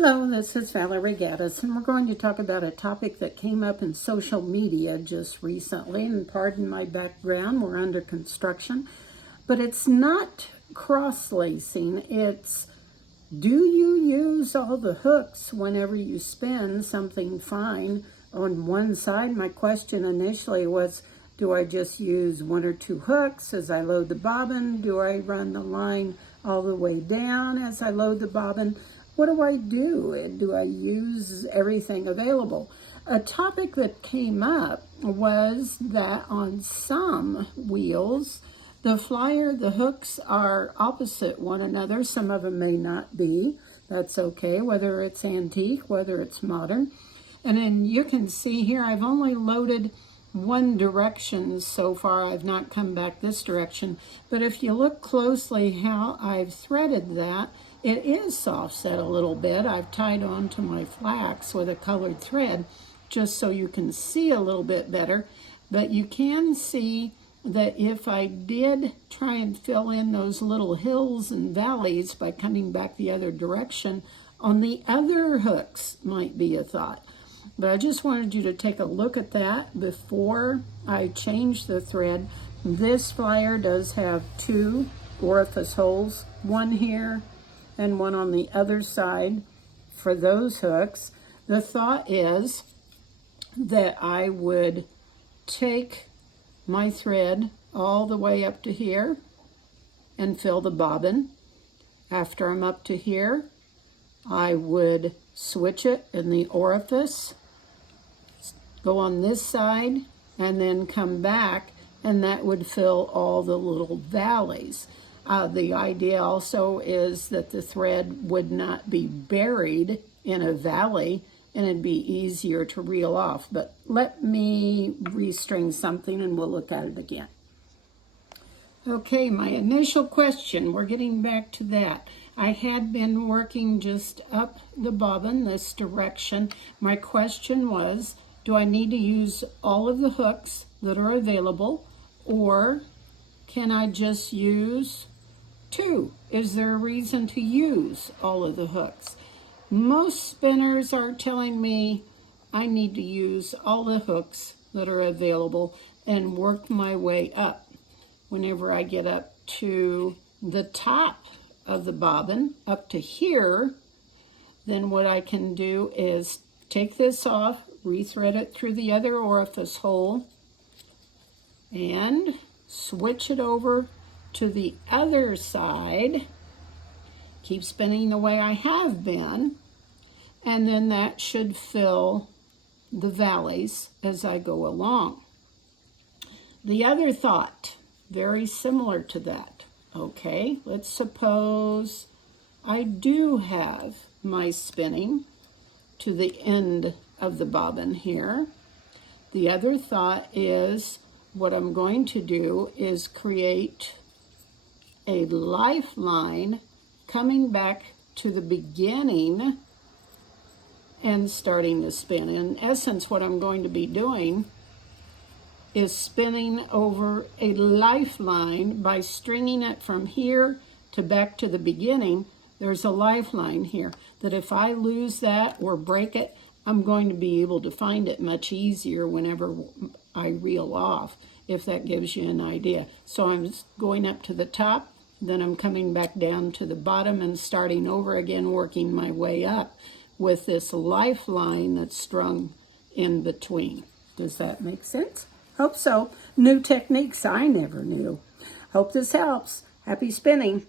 Hello, this is Valerie Gaddis, and we're going to talk about a topic that came up in social media just recently. And pardon my background, we're under construction, but it's not cross-lacing. It's, do you use all the hooks whenever you spin something fine on one side? My question initially was, do I just use one or two hooks as I load the bobbin? Do I run the line all the way down as I load the bobbin? What do I do? Do I use everything available? A topic that came up was that on some wheels, the hooks are opposite one another. Some of them may not be. That's okay, whether it's antique, whether it's modern. And then you can see here, I've only loaded one direction so far. I've not come back this direction. But if you look closely how I've threaded that, it is offset a little bit. I've tied on to my flax with a colored thread just so you can see a little bit better. But you can see that if I did try and fill in those little hills and valleys by coming back the other direction, on the other hooks might be a thought. But I just wanted you to take a look at that before I change the thread. This flyer does have two orifice holes, one here and one on the other side for those hooks. The thought is that I would take my thread all the way up to here and fill the bobbin. After I'm up to here, I would switch it in the orifice, go on this side, and then come back, and that would fill all the little valleys. The idea also is that the thread would not be buried in a valley and it'd be easier to reel off. But let me restring something and we'll look at it again. Okay, my initial question, we're getting back to that. I had been working just up the bobbin this direction. My question was, do I need to use all of the hooks that are available, or can I just use two? Is there a reason to use all of the hooks? Most spinners are telling me I need to use all the hooks that are available and work my way up. Whenever I get up to the top of the bobbin, up to here, then what I can do is take this off, rethread it through the other orifice hole, and switch it over to the other side, keep spinning the way I have been, and then that should fill the valleys as I go along. The other thought, very similar to that. Okay, let's suppose I do have my spinning to the end of the bobbin here. The other thought is what I'm going to do is create a lifeline coming back to the beginning and starting to spin. In essence, what I'm going to be doing is spinning over a lifeline by stringing it from here to back to the beginning. There's a lifeline here that if I lose that or break it, I'm going to be able to find it much easier whenever I reel off, if that gives you an idea. So I'm going up to the top, then I'm coming back down to the bottom and starting over again, working my way up with this lifeline that's strung in between. Does that make sense? Hope so. New techniques I never knew. Hope this helps. Happy spinning.